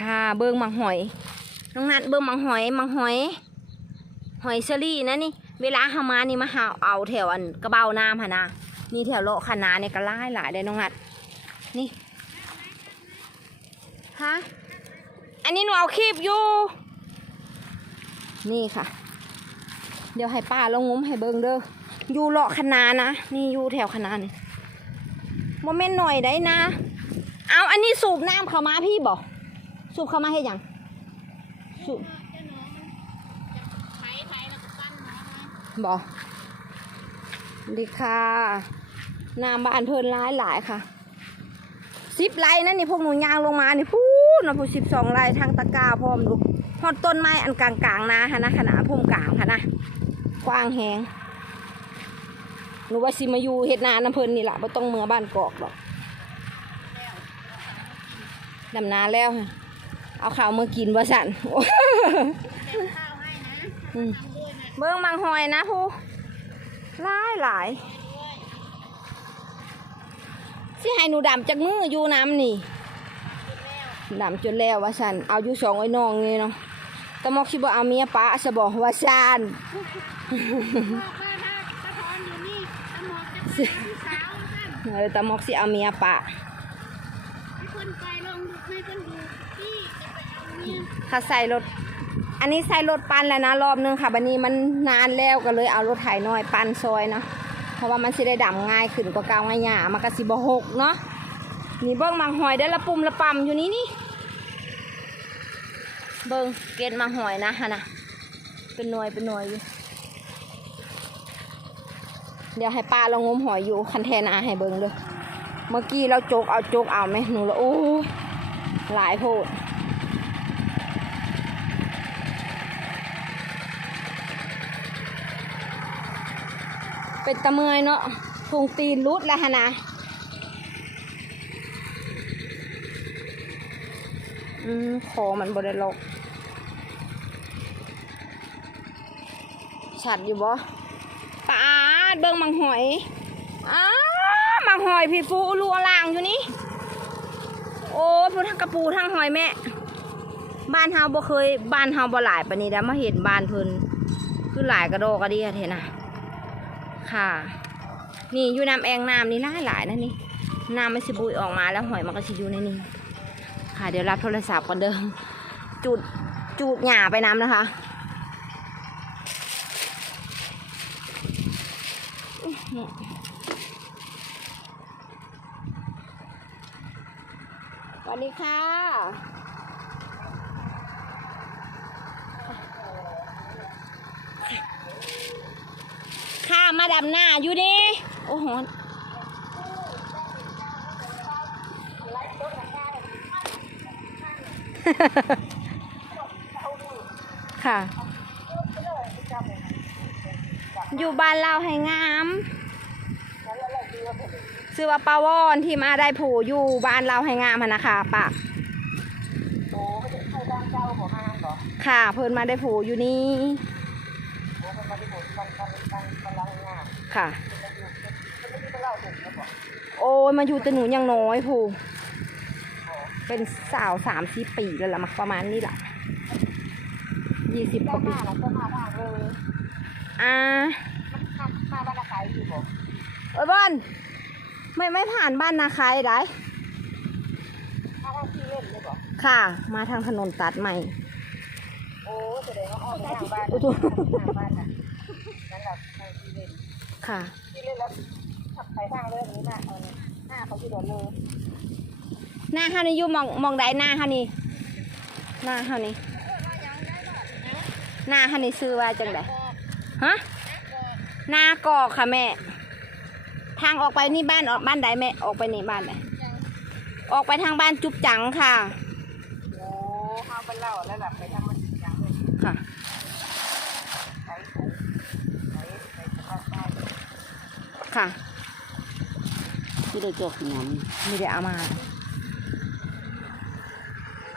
ค่ะเบิ้งมังหอย น้องนัดเบิ้งมังหอยมังหอย หอยเชอรี่นะนี่ เวลาเฮามานี่มาหาเอาแถวอันกระเบ้าน้ำหะนะนี่แถวโลกคณะเนี่ยก็หลายหลายเลยน้องนัด นี่ฮะอันนี้หนูเอาคีบอยู่ นี่ค่ะ เดี๋ยวให้ป้าลงง้มให้เบิ้งเด้ออยู่เลาะคณะนะนี่อยู่แถวคณะนี่โมเมนต์หน่อยได้นะ เอาอันนี้สูบน้ำเข้ามาพี่บอก สูบเข้ามาให้ยังสูบบอกดีค่ะน้ำบ้านเพิ่นร้ายหลายค่ะสิบไร่นั่นนี่พวกหนูยางลงมานี่พูดนะพูสิบสองไร่ทางตะกาพร้อมดูฮอดต้นไม้อันกลางๆนาค่ะนะขนาดพุ่มกลางค่ะนะกว้างแหงหนูว่าสิมาอยู่เฮ็ดนาน้ำเพิ่นนี่แหละไม่ต้องเมือบ้านกอกหรอกดำนาแล้วค่ะ เอาข้าวมากินว่าสันอืมเบิ้งมังหอยนะพูหลายหลายสิให้หนูดำจากมืออยู่น้ำนี่ดำจนแล้วว่าสันเอาอยู่สองไอ้น้องนี่เนาะตะมอกสิบ่เอาเมียปะสบอกว่าสันเออตะมอกสิเอาเมียปะค่ะใส่รถ อันนี้ใส่รถปั่นแล้วนะรอบนึงค่ะบันนี้มันนานแล้วก็เลยเอารถไถน้อยปั่นซอยเนาะเพราะว่ามันสิได้ดำง่ายขึ้นกว่าเก่าง่ายหยามันก็สิบ่หกเนาะนี่เบิ้งมังหอยได้ละปุ่มละปั๊มอยู่นี่นี่เบิ้งเกณฑ์มังหอยนะฮะนะเป็นหน่วยเป็นหน่วยอยู่เดี๋ยวให้ป้าเรางมหอยอยู่คันแทนาให้เบิ้งเลย เมื่อกี้เราโจกเอาโจกเอาไหมหนูละโอ้หลายโพดเป็นตะเมยเนาะพุงตีนรุดแล้วฮะนะอืมคอมันบริลกชัดอยู่บ่ปาดเบิ่งมังหอยอ้า มังหอยพี่ฟูรัวล่างอยู่นี่ โอ้พูทั้งกระปูทั้งหอยแม่ บ้านเฮาบ่เคย บ้านเฮาบ่หลายปานนี้แล้วมาเห็นบ้านเพิ่นคือหลายกระโดกกระเดียเทนะค่ะ นี่อยู่น้ำแองน้ำนี่หลาหลายนะนี่น้ำไมันสิบุยออกมาแล้วหอยมันก็สิอยู่ในนี้ค่ะ เดี๋ยวรับโทรศัพท์ก่อนเดิม จุดจูดหย่าไปน้ำนะคะสวัส ดีค่ะ ข้ามาดำหน้าอยู่นี่โอ้โหค่ะ อยู่บ้านเราให้งาม ซื้อว่าปาวอนที่มาได้ผูอยู่บ้านเราให้งามหั้นนะคะปะค่ะ เพิ่นมาได้ผูอยู่นี่ค่ะโอ้ยมาอยู่แต่หนูยังน้อยพูเป็นสาวสามสี่ปีแล้วล่ะมาประมาณนี้ล่ะยี่สิบกว่าปีแล้วก็มาทางเลยอ่ามามาบ้านขายอยู่บ่เอ้ยบอล ไม่ไม่ผ่านบ้านนาคายได้มาทางที่เล่นเลยบ่ค่ะ มาทางถนนตัดใหม่ โอ้แสดงว่าออกไปทางบ้านโอ้โหทางบ้านน่ะนั่นแหละทางที่เล่นค่ะ ที่เล่นแล้วขับไปทางเรื่องนี้น่ะเอาเนี่ยหน้าเขาที่โดนเลยหน้าเฮานี่อยู่มองมองได้หน้าเฮานี่หน้าเฮานี่หน้าเฮานี่ซื้อว่าจังไดฮะหน้ากอกค่ะแม่ ทางออกไปนี่บ้านออกบ้านใดแม่ออกไปนี่บ้านใดออกไปทางบ้านจุบจังค่ะโอ้เข้าไปเล่าแล้วแบบไปทางมันอย่างเลยค่ะไปไปไปไปสภาพบ้านค่ะที่ได้จบงานไม่ได้เอามา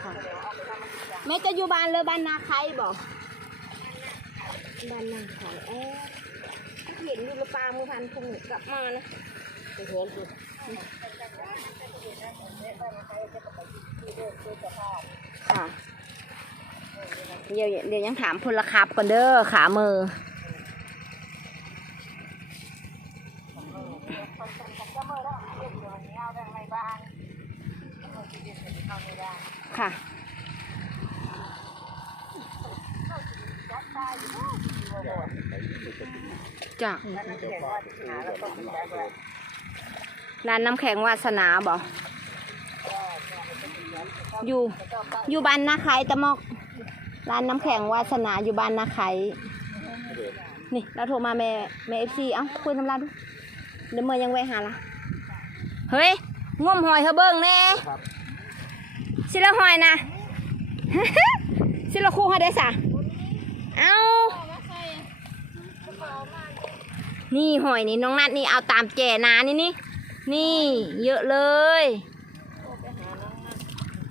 ค่ะแม่จะอยู่บ้านเลยบ้านนาใครบอกบ้านนาใครเอ๊ะ เห็นอยู่หรือเปล่ามือพันคงกลับมานะไปเห็นสิคเดี๋ยวเดี๋ยวยังถามพลครับก่อนเด้อขามือค่ะ จ้ะร้านน้ำแข็งวาสนาบ่อยู่ อยู่บ้านนาไคตะมอก ร้านน้ำแข็งวาสนาอยู่บ้านนาไคนี่ เราโทรมาแม่แม่เอฟซีเอ้าคุยทำร้านดูเดี๋ยวเมื่อยังแวะหาละเฮ้ยง่วมหอยเธอเบิ่งแน่สิละหอยนะ สิละคู่ให้ได้สะเอ้า นี่หอยนี่น้องนัดนี่เอาตามแจนานี่นี่นี่เยอะเลย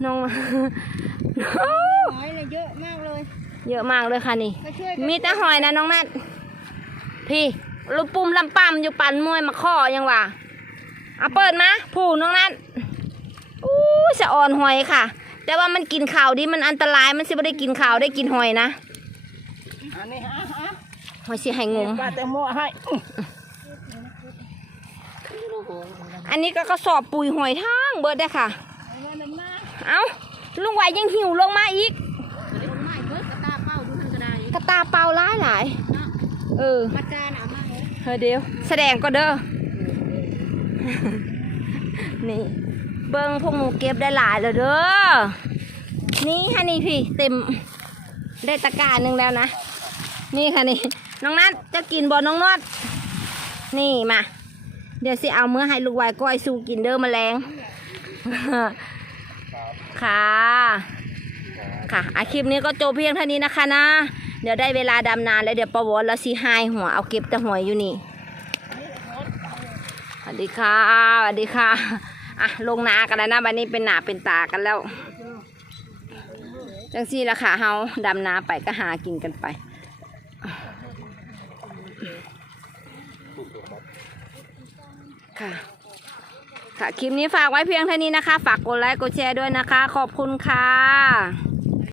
น้องน้อยเลยเยอะมากเลย เยอะมากเลยค่ะนี่มาช่วยมีแต่หอยนะน้องนัดพี่ลูกปุ่มลำปั๊มอยู่ปั่นมวยมาข้อยังวะเอาเปิดมาผูน้องนัดอู้สะอ่อนหอยค่ะ แต่ว่ามันกินข่าวดิมันอันตรายมันสิไม่ได้กินข่าวได้กินหอยนะอันนี้ฮะฮะ หอยสิให้งม ปลาแตงโมให้อันนี้ก็กระสอบปุ๋ยหอยทางเบิดได้อค่ะ เอาลุงไหวยังหิวลงมาอีกกระตาเปล่าหลายหลายเออ มาจานอะมากเลยเฮ้ยเดี๋ยวแสดงก็เด้อ นี่ เบิ้งพวกหมูเก็บได้หลายเลยเด้อ นี่ค่ะนี่พี่เต็มได้ตะกร้าหนึ่งแล้วนะ นี่ค่ะนี่ น้องนัทจะกินบ่น้องนอดนี่มา เดี๋ยวสิเอาเมื่อให้ลูกไว้ก้อยสู้กินเด้อแมลงค่ะ ค่ะอาคลิปนี้ก็จบเพียงเท่านี้นะคะนะ เดี๋ยวได้เวลาดำนานแล้วเดี๋ยวประวรแล้วสิหายหัวเอาเก็บแต่หัวอยู่นี่สวัสดีค่ะสวัสดีค่ะอะลงนากันแล้วนะวันนี้เป็นหนาเป็นตากันแล้ว จังซี่ละค่ะเฮาดำนาไปก็หากินกันไป ค่ะ ค่ะ คลิปนี้ฝากไว้เพียงเท่านี้นะคะ ฝากกดไลค์ กดแชร์ด้วยนะคะ ขอบคุณค่ะ